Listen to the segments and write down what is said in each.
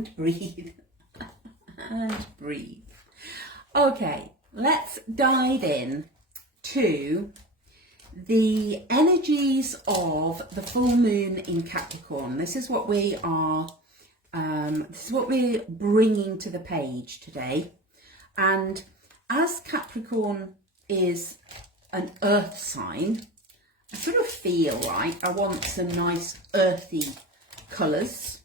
and breathe. And breathe. Okay, let's dive in to the energies of the full moon in Capricorn. This is what we are, this is what we're bringing to the page today. And as Capricorn is an earth sign, I sort of feel like I want some nice earthy colours.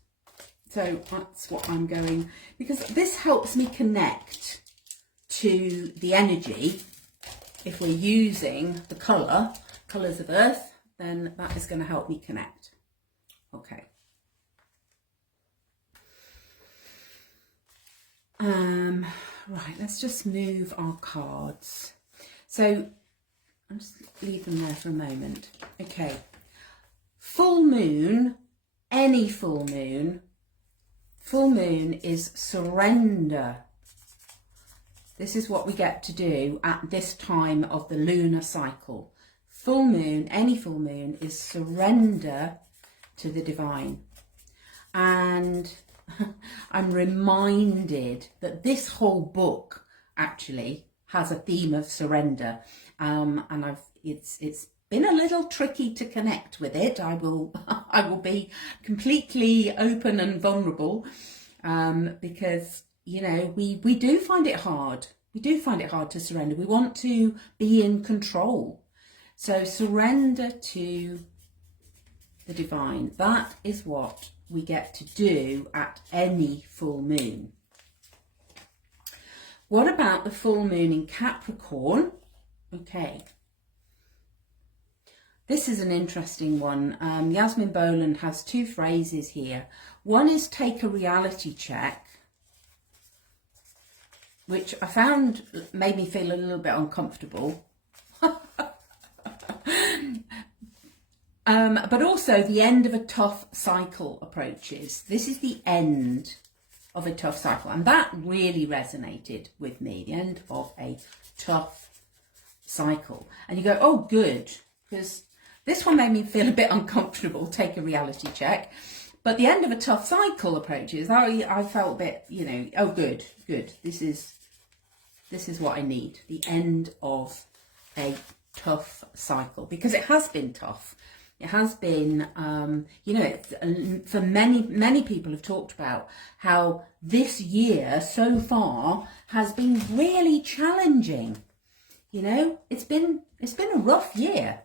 So that's what I'm going, because this helps me connect to the energy. If we're using the colours of earth, then that is going to help me connect. Okay. Right, let's just move our cards. So I'll just leave them there for a moment. Okay. Full moon, any full moon is surrender. This is what we get to do at this time of the lunar cycle. Full moon, any full moon, is surrender to the divine. And I'm reminded that this whole book actually has a theme of surrender. And it's been a little tricky to connect with it. I will be completely open and vulnerable, because you know, we do find it hard. We do find it hard to surrender. We want to be in control. So surrender to the divine. That is what we get to do at any full moon. What about the full moon in Capricorn? Okay. This is an interesting one. Yasmin Boland has two phrases here. One is take a reality check, which I found made me feel a little bit uncomfortable. But also the end of a tough cycle approaches. This is the end of a tough cycle. And that really resonated with me, the end of a tough cycle. And you go, oh, good, because this one made me feel a bit uncomfortable, take a reality check. But the end of a tough cycle approaches, I felt a bit, you know, oh, good. This is what I need. The end of a tough cycle, because it has been tough. It has been, you know, for many people have talked about how this year so far has been really challenging. You know, it's been a rough year.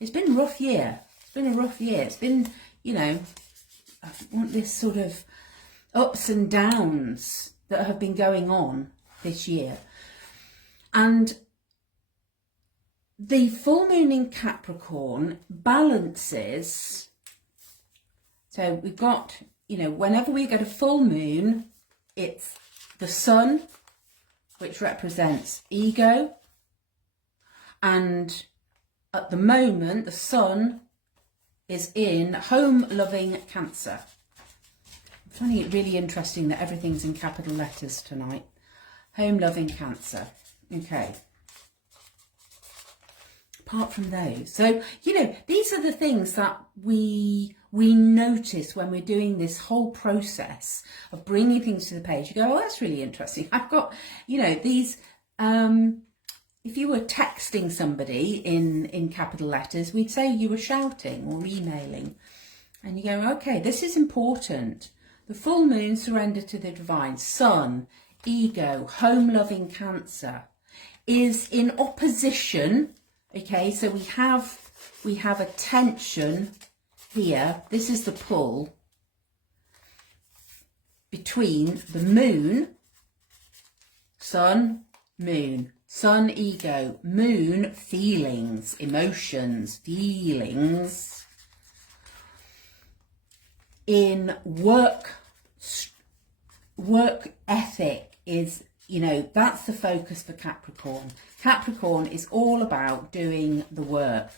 It's been a rough year. It's been, you know, this sort of ups and downs that have been going on this year. And the full moon in Capricorn balances. So we've got, you know, whenever we get a full moon, it's the sun, which represents ego. And at the moment, the sun is in home-loving Cancer. I'm finding it really interesting that everything's in capital letters tonight. Home-loving Cancer. Okay. Apart from those. So, you know, these are the things that we notice when we're doing this whole process of bringing things to the page. You go, oh, that's really interesting. I've got, you know, these, if you were texting somebody in capital letters, we'd say you were shouting or emailing. And you go, okay, this is important. The full moon, surrender to the divine. Sun, ego, home-loving Cancer is in opposition. Okay, so we have a tension here. This is the pull between the moon, sun, moon, sun, ego, moon, feelings, emotions, feelings. In work ethic is, you know, that's the focus for Capricorn. Capricorn is all about doing the work.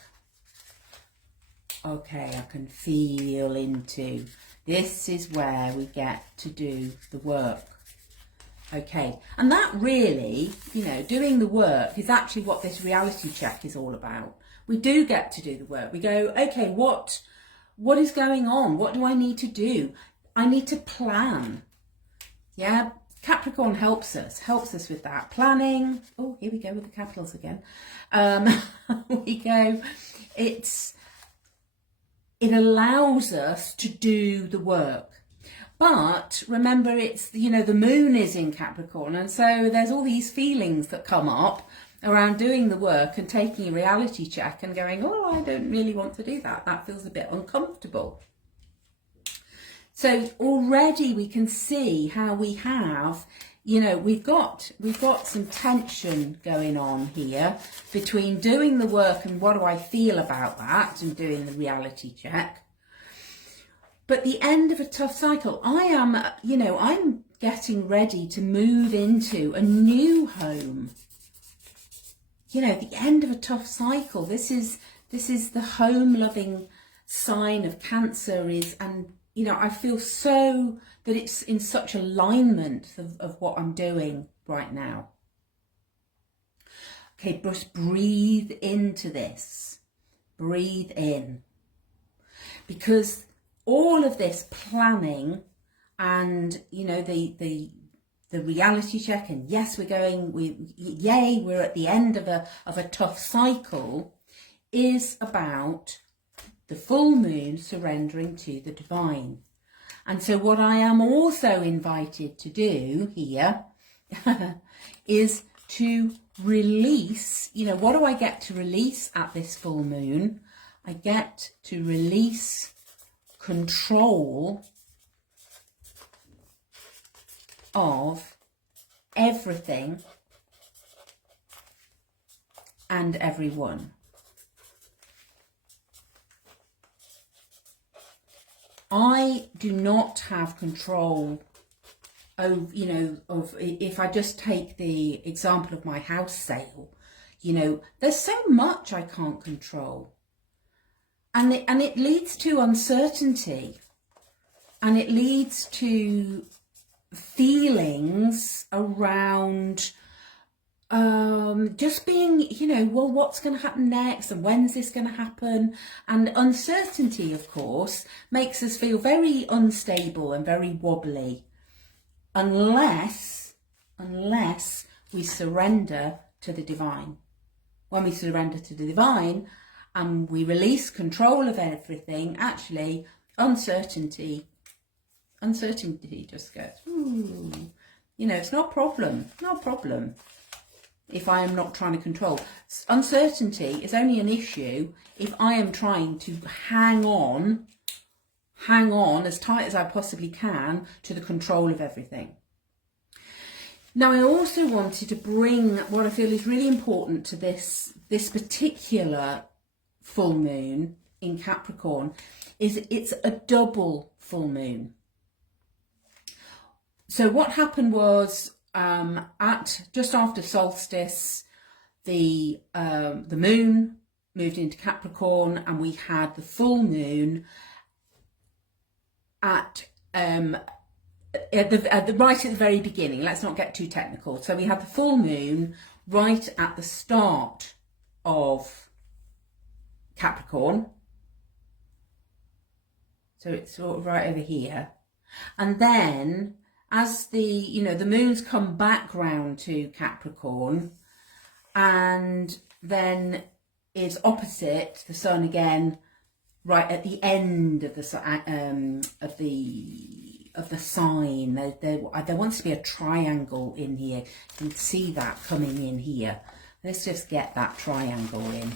Okay, I can feel into, this is where we get to do the work. Okay, and that really, you know, doing the work is actually what this reality check is all about. We do get to do the work. We go, okay, what is going on? What do I need to do? I need to plan. Yeah, Capricorn helps us with that. Planning. Oh, here we go with the capitals again. We go. It allows us to do the work. But remember, it's, the moon is in Capricorn, and so there's all these feelings that come up around doing the work and taking a reality check and going, oh, I don't really want to do that. That feels a bit uncomfortable. So already we can see how we have, we've got some tension going on here between doing the work and what do I feel about that and doing the reality check. But the end of a tough cycle, I'm getting ready to move into a new home. The end of a tough cycle. This is the home-loving sign of Cancer and I feel so that it's in such alignment of what I'm doing right now. Okay, just breathe into this. Breathe in. Because all of this planning and, the reality check and yes, we're at the end of a tough cycle is about the full moon surrendering to the divine. And so what I am also invited to do here is to release, what do I get to release at this full moon? I get to release control of everything and everyone. I do not have control of, if I just take the example of my house sale, there's so much I can't control. And it leads to uncertainty, and it leads to feelings around just being, well, what's going to happen next and when's this going to happen? And uncertainty, of course, makes us feel very unstable and very wobbly unless we surrender to the divine. When we surrender to the divine and we release control of everything, actually uncertainty just goes, ooh, it's not a problem. If I am not trying to control. Uncertainty is only an issue if I am trying to hang on as tight as I possibly can to the control of everything. Now, I also wanted to bring what I feel is really important to this particular full moon in Capricorn is it's a double full moon. So what happened was, at just after solstice, the moon moved into Capricorn, and we had the full moon at the right at the very beginning. Let's not get too technical. So we had the full moon right at the start of Capricorn. So it's sort of right over here, and then as the moons come back round to Capricorn, and then is opposite the sun again, right at the end of the sign. There wants to be a triangle in here. You can see that coming in here. Let's just get that triangle in,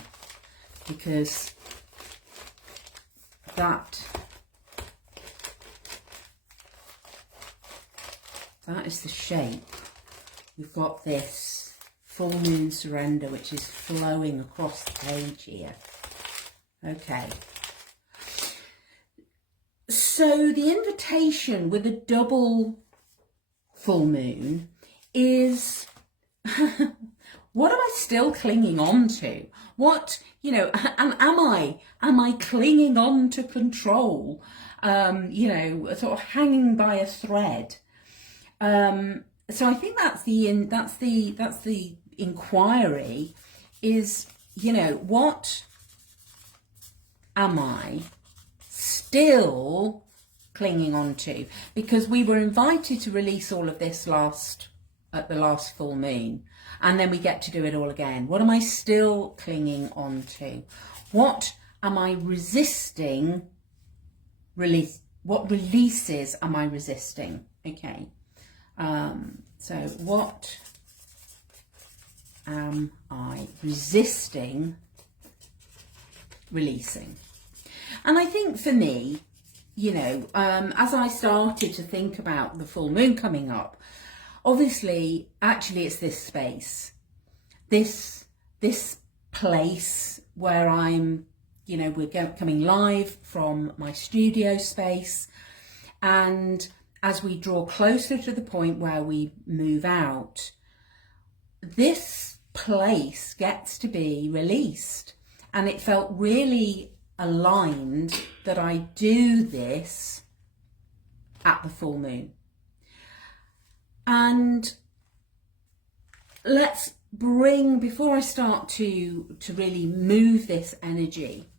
because that is the shape. We've got this full moon surrender, which is flowing across the page here. Okay. So the invitation with a double full moon is, what am I still clinging on to? What, am I clinging on to control? Sort of hanging by a thread. So I think that's the inquiry is, what am I still clinging on to, because we were invited to release all of this at the last full moon, and then we get to do it all again. What am I still clinging on to? What am I resisting? What releases am I resisting? Okay. So what am I resisting releasing? And I think for me, you know, as I started to think about the full moon coming up, obviously, actually it's this space, this place where I'm, you know, we're coming live from my studio space. And as we draw closer to the point where we move out, this place gets to be released. And it felt really aligned that I do this at the full moon. And let's bring, before I start to really move this energy,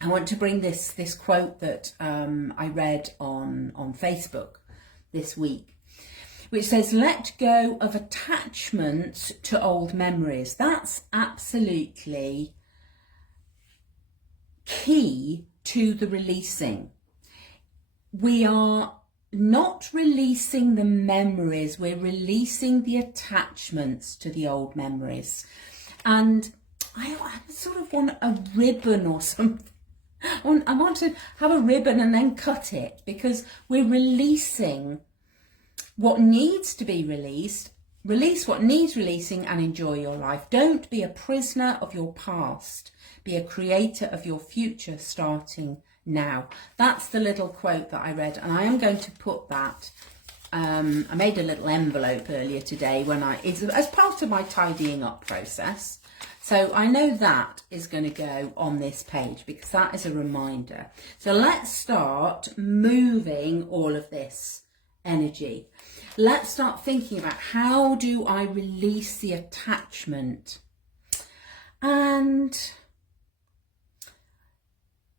I want to bring this quote that I read on Facebook this week, which says, let go of attachments to old memories. That's absolutely key to the releasing. We are not releasing the memories, we're releasing the attachments to the old memories. And I sort of want a ribbon or something. I want to have a ribbon and then cut it, because we're releasing what needs to be released, release what needs releasing, and enjoy your life. Don't be a prisoner of your past. Be a creator of your future starting now. That's the little quote that I read, and I am going to put that. I made a little envelope earlier today as part of my tidying up process. So I know that is going to go on this page, because that is a reminder. So let's start moving all of this energy. Let's start thinking about, how do I release the attachment? And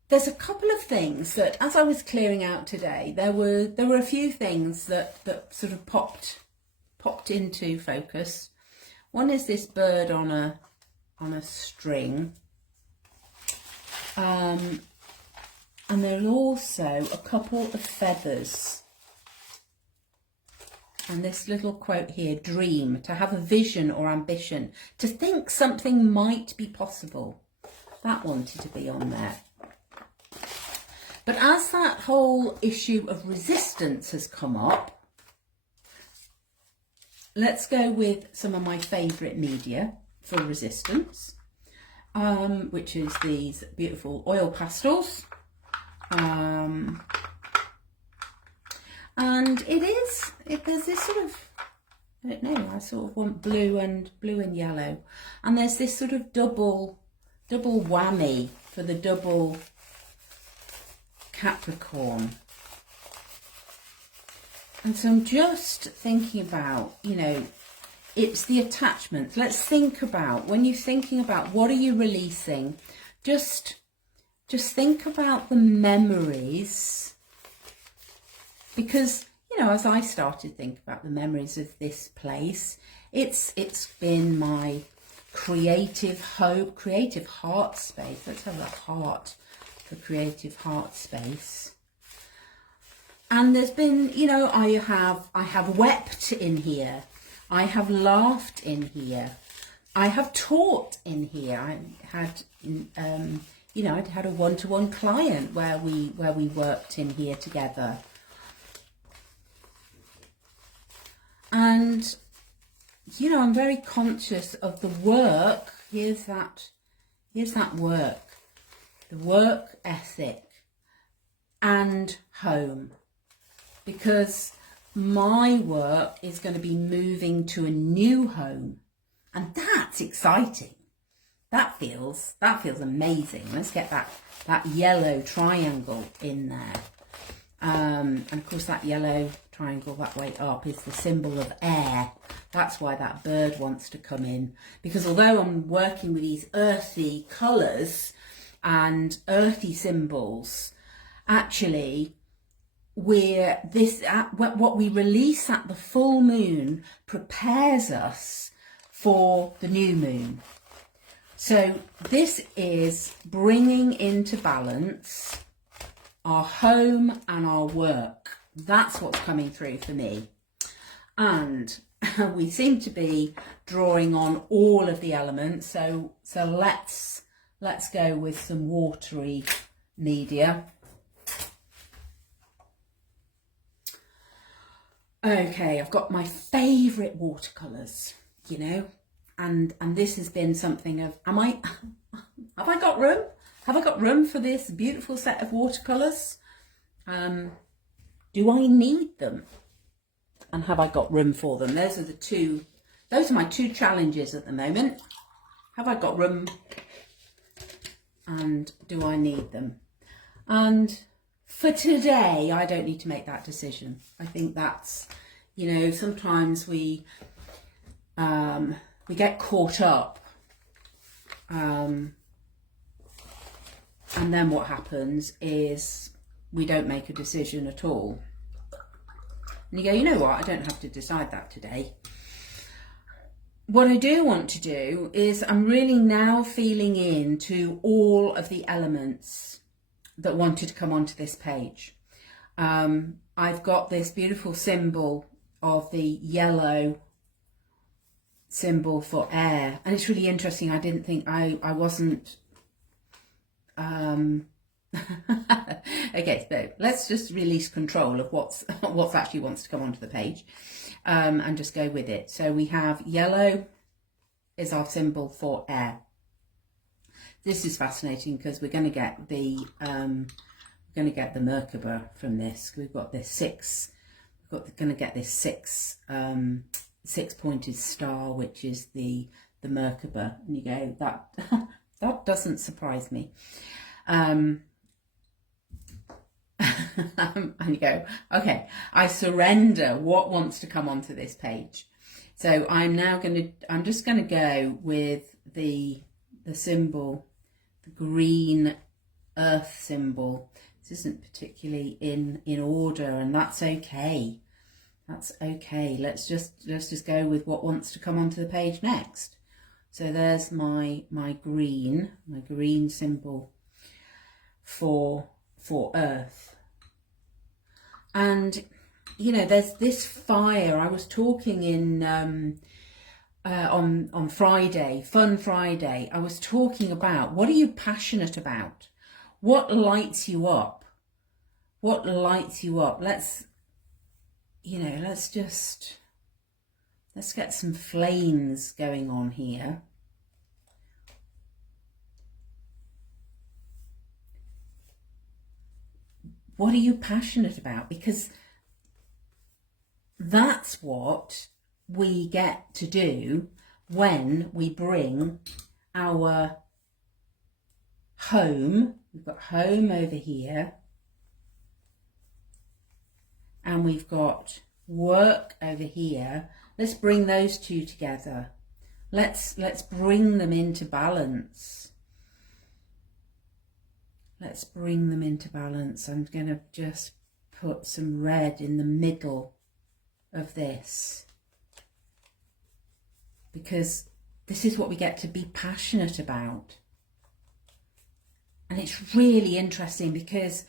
there's a couple of things that, as I was clearing out today, there were a few things that sort of popped into focus. One is this bird on a string, and there are also a couple of feathers. And this little quote here, dream, to have a vision or ambition, to think something might be possible. That wanted to be on there. But as that whole issue of resistance has come up, let's go with some of my favourite media for resistance, which is these beautiful oil pastels. And there's this sort of, I don't know, I sort of want blue and yellow. And there's this sort of double whammy for the double Capricorn. And so I'm just thinking about, you know, it's the attachments. Let's think about, when you're thinking about what are you releasing, just think about the memories. Because, you know, as I started to think about the memories of this place, it's been my creative home, creative heart space. Let's have a heart for creative heart space. And there's been, you know, I have wept in here. I have laughed in here. I have taught in here. I had, you know, I'd had a one-to-one client where we worked in here together. And, you know, I'm very conscious of the work. Here's that work. The work ethic and home. Because my work is going to be moving to a new home. And that's exciting. That feels amazing. Let's get that yellow triangle in there. And of course that yellow triangle that way up is the symbol of air. That's why that bird wants to come in. Because although I'm working with these earthy colours and earthy symbols, actually what we release at the full moon prepares us for the new moon. So this is bringing into balance our home and our work. That's what's coming through for me. And we seem to be drawing on all of the elements. So let's go with some watery media. Okay, I've got my favourite watercolors, you know, and this has been something of, have I got room? Have I got room for this beautiful set of watercolors? Do I need them? And have I got room for them? Those are my two challenges at the moment. Have I got room? And do I need them? And for today, I don't need to make that decision. I think that's, you know, sometimes we get caught up, and then what happens is we don't make a decision at all. And you go, you know what, I don't have to decide that today. What I do want to do is I'm really now feeling into all of the elements that wanted to come onto this page. I've got this beautiful symbol of the yellow symbol for air, and it's really interesting. I didn't think I wasn't okay, so let's just release control of what's actually wants to come onto the page, and just go with it. So we have yellow is our symbol for air. This is fascinating because we're going to get the Merkaba from this. We've got this going to get this six-pointed star, which is the Merkaba, and you go, that doesn't surprise me. And you go, okay, I surrender what wants to come onto this page. So I'm just going to go with the symbol, the green earth symbol. This isn't particularly in order, and that's okay. That's okay. Let's just go with what wants to come onto the page next. So there's my green symbol for earth. And you know, there's this fire. I was talking in on Friday, Fun Friday. I was talking about, what are you passionate about? What lights you up? What lights you up? Let's get some flames going on here. What are you passionate about? Because that's what we get to do when we bring our home. We've got home over here, and we've got work over here. Let's bring those two together. Let's bring them into balance. Let's bring them into balance. I'm going to just put some red in the middle of this, because this is what we get to be passionate about. And it's really interesting because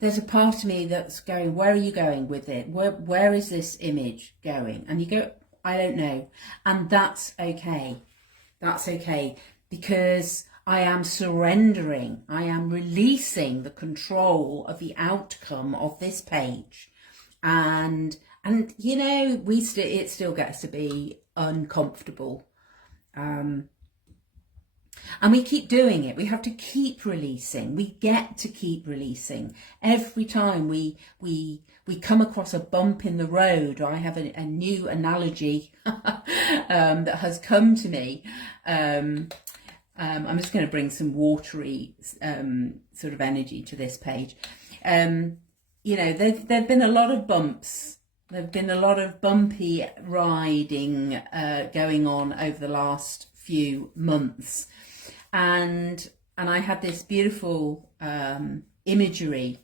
there's a part of me that's going, where are you going with it? Where is this image going? And you go, I don't know. And that's okay. That's okay, because I am surrendering. I am releasing the control of the outcome of this page. And you know, it still gets to be uncomfortable. And we keep doing it. We have to keep releasing. We get to keep releasing. Every time we come across a bump in the road, or I have a new analogy that has come to me. I'm just going to bring some watery sort of energy to this page. You know, there've been a lot of bumps. There've been a lot of bumpy riding going on over the last few months. And I had this beautiful imagery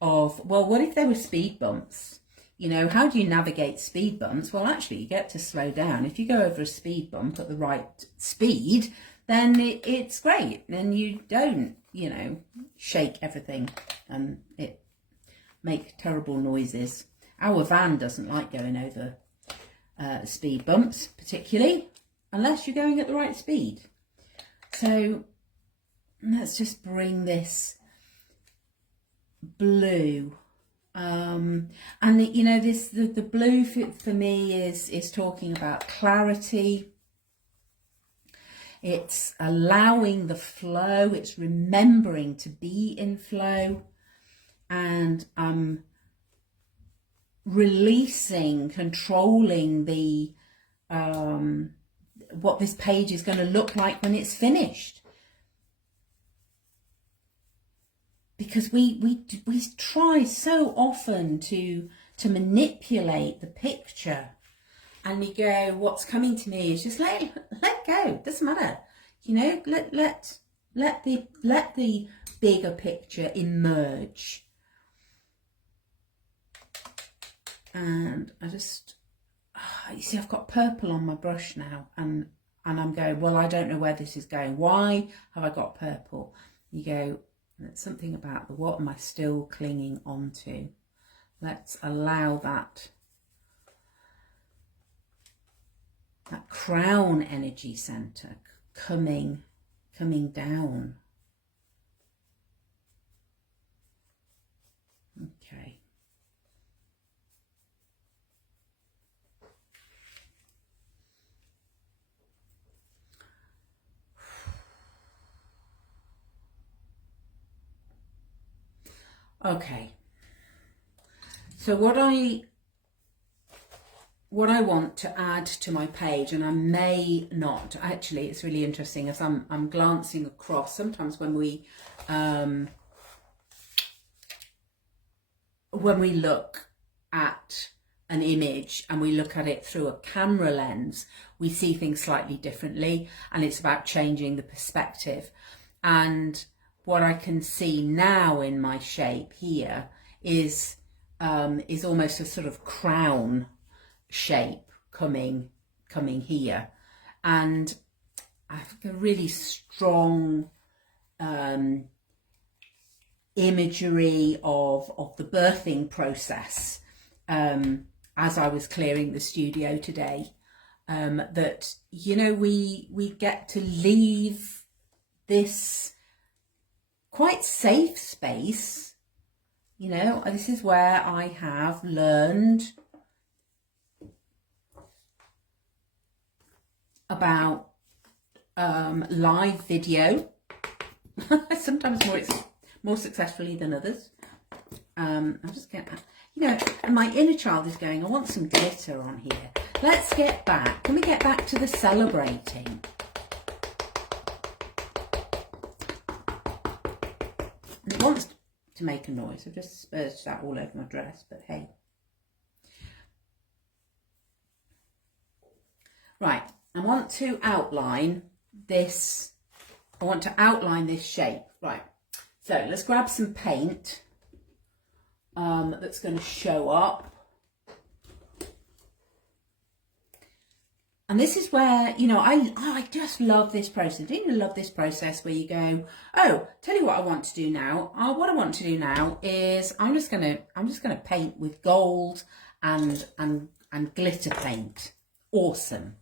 of, well, what if there were speed bumps? You know, how do you navigate speed bumps? Well, actually, you get to slow down. If you go over a speed bump at the right speed, then it's great. And you don't, you know, shake everything and it make terrible noises. Our van doesn't like going over speed bumps, particularly, unless you're going at the right speed. So let's just bring this blue. And you know, the blue for me is talking about clarity. It's allowing the flow. It's remembering to be in flow, and releasing, controlling the what this page is going to look like when it's finished. Because we try so often to manipulate the picture, and we go, what's coming to me is just let go. Doesn't matter, you know. Let the bigger picture emerge. And I just, you see, I've got purple on my brush now, and I'm going, well, I don't know where this is going. Why have I got purple? You go, it's something about what am I still clinging on to? Let's allow that crown energy center coming down. Okay. Okay, so what I want to add to my page, and I may not, actually, it's really interesting as I'm glancing across. Sometimes when we look at an image and we look at it through a camera lens, we see things slightly differently, and it's about changing the perspective. And what I can see now in my shape here is almost a sort of crown shape coming here, and I've got really strong imagery of the birthing process as I was clearing the studio today. That, you know, we get to leave this quite safe space. You know, this is where I have learned about live video, sometimes more successfully than others. I'm just getting, you know, and my inner child is going, I want some glitter on here. Let's get back. Can we get back to the celebrating? And it wants to make a noise. I've just spurged that all over my dress, but hey. Right, I want to outline this. I want to outline this shape. Right, so let's grab some paint that's going to show up. And this is where, you know, I just love this process. Don't you love this process where you go, oh, tell you what I want to do now. What I want to do now is I'm just gonna paint with gold and glitter paint. Awesome.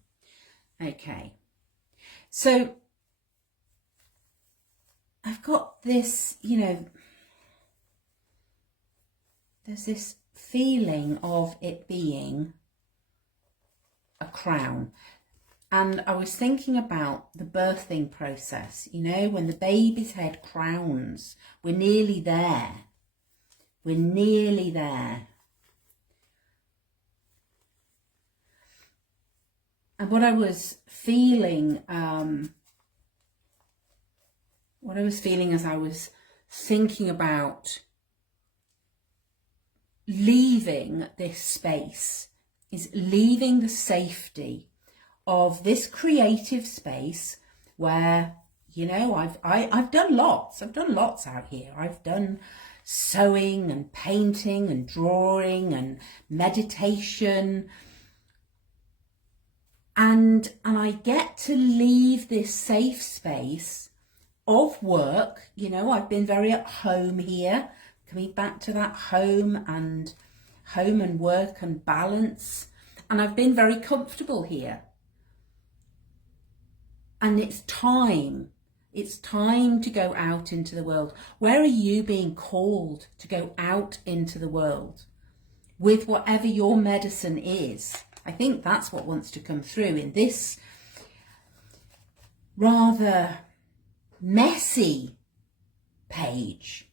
Okay. So I've got this, you know, there's this feeling of it being a crown. And I was thinking about the birthing process, you know, when the baby's head crowns. We're nearly there. We're nearly there. And what I was feeling as I was thinking about leaving this space is leaving the safety of this creative space where, you know, I've done lots out here. I've done sewing and painting and drawing and meditation. And I get to leave this safe space of work. You know, I've been very at home here, coming back to that home and work and balance. And I've been very comfortable here. And it's time to go out into the world. Where are you being called to go out into the world with whatever your medicine is? I think that's what wants to come through in this rather messy page.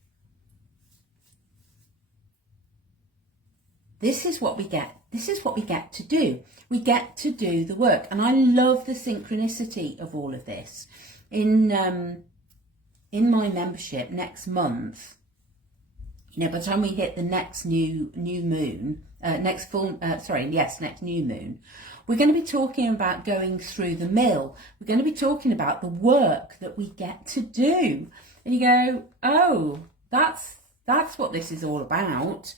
This is what we get. This is what we get to do. We get to do the work. And I love the synchronicity of all of this. In my membership next month, you know, by the time we hit the next new moon, next new moon, we're going to be talking about going through the mill. We're going to be talking about the work that we get to do. And you go, oh, that's what this is all about.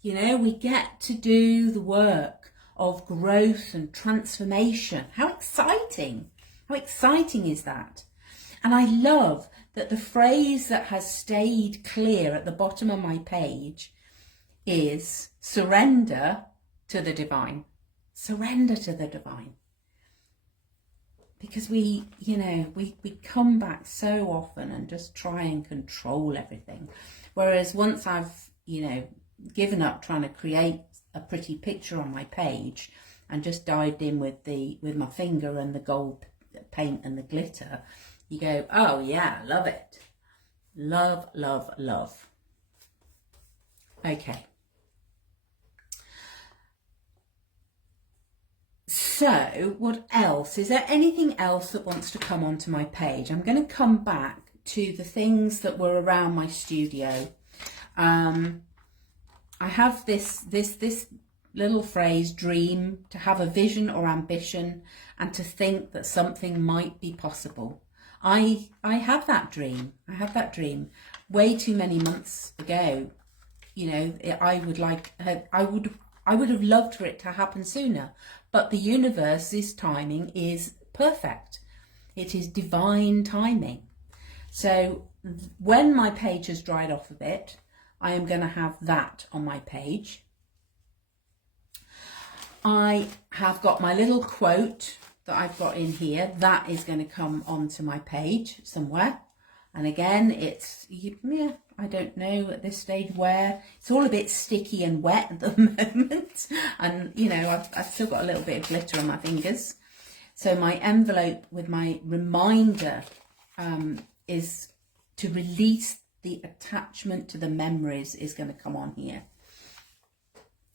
You know, we get to do the work of growth and transformation. How exciting! How exciting is that? And I love that the phrase that has stayed clear at the bottom of my page is surrender to the divine. Surrender to the divine. Because we come back so often and just try and control everything. Whereas once I've, given up trying to create a pretty picture on my page and just dived in with my finger and the gold paint and the glitter, you go, oh yeah, love it. Love, love, love. Okay. So what else? Is there anything else that wants to come onto my page? I'm going to come back to the things that were around my studio. I have this little phrase, dream, to have a vision or ambition and to think that something might be possible. I have that dream. I have that dream way too many months ago. I would have loved for it to happen sooner, but the universe's timing is perfect. It is divine timing. So when my page has dried off a bit, I am going to have that on my page. I have got my little quote that I've got in here. That is going to come onto my page somewhere. And again, I don't know at this stage where. It's all a bit sticky and wet at the moment. And, I've still got a little bit of glitter on my fingers. So my envelope with my reminder is to release the attachment to the memories is going to come on here.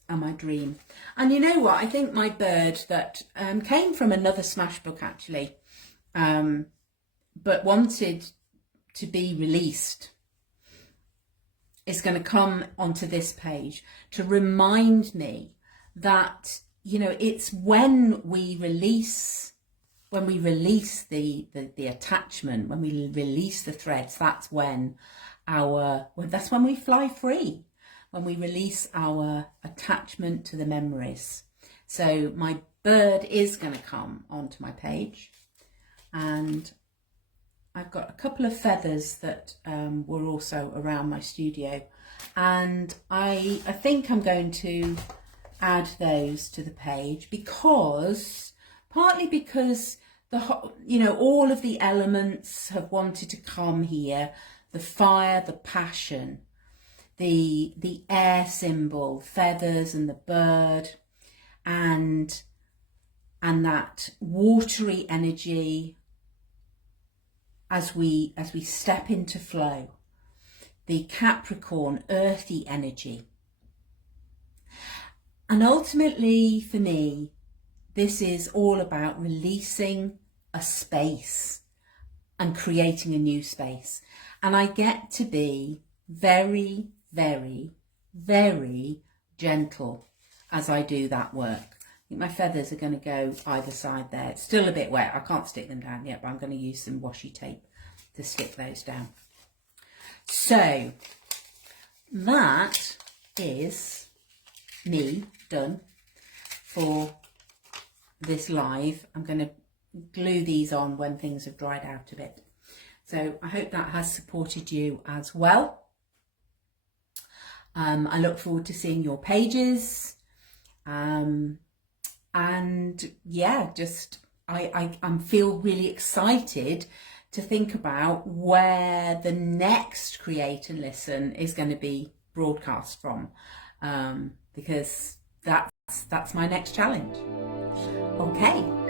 And my dream. And you know what? I think my bird that came from another smash book actually, but wanted to be released, is going to come onto this page to remind me that, it's when we release the attachment, when we release the threads, that's when we fly free, when we release our attachment to the memories. So my bird is going to come onto my page, and I've got a couple of feathers that were also around my studio, and I think I'm going to add those to the page partly because all of the elements have wanted to come here. The fire, the passion, the air symbol, feathers and the bird, and that watery energy as we step into flow. The Capricorn, earthy energy. And ultimately for me, this is all about releasing a space and creating a new space. And I get to be very, very, very gentle as I do that work. I think my feathers are going to go either side there. It's still a bit wet. I can't stick them down yet, but I'm going to use some washi tape to stick those down. So that is me done for this live. I'm going to glue these on when things have dried out a bit. So I hope that has supported you as well. I look forward to seeing your pages. And yeah, just I feel really excited to think about where the next Create and Listen is going to be broadcast from, because that's my next challenge. Okay.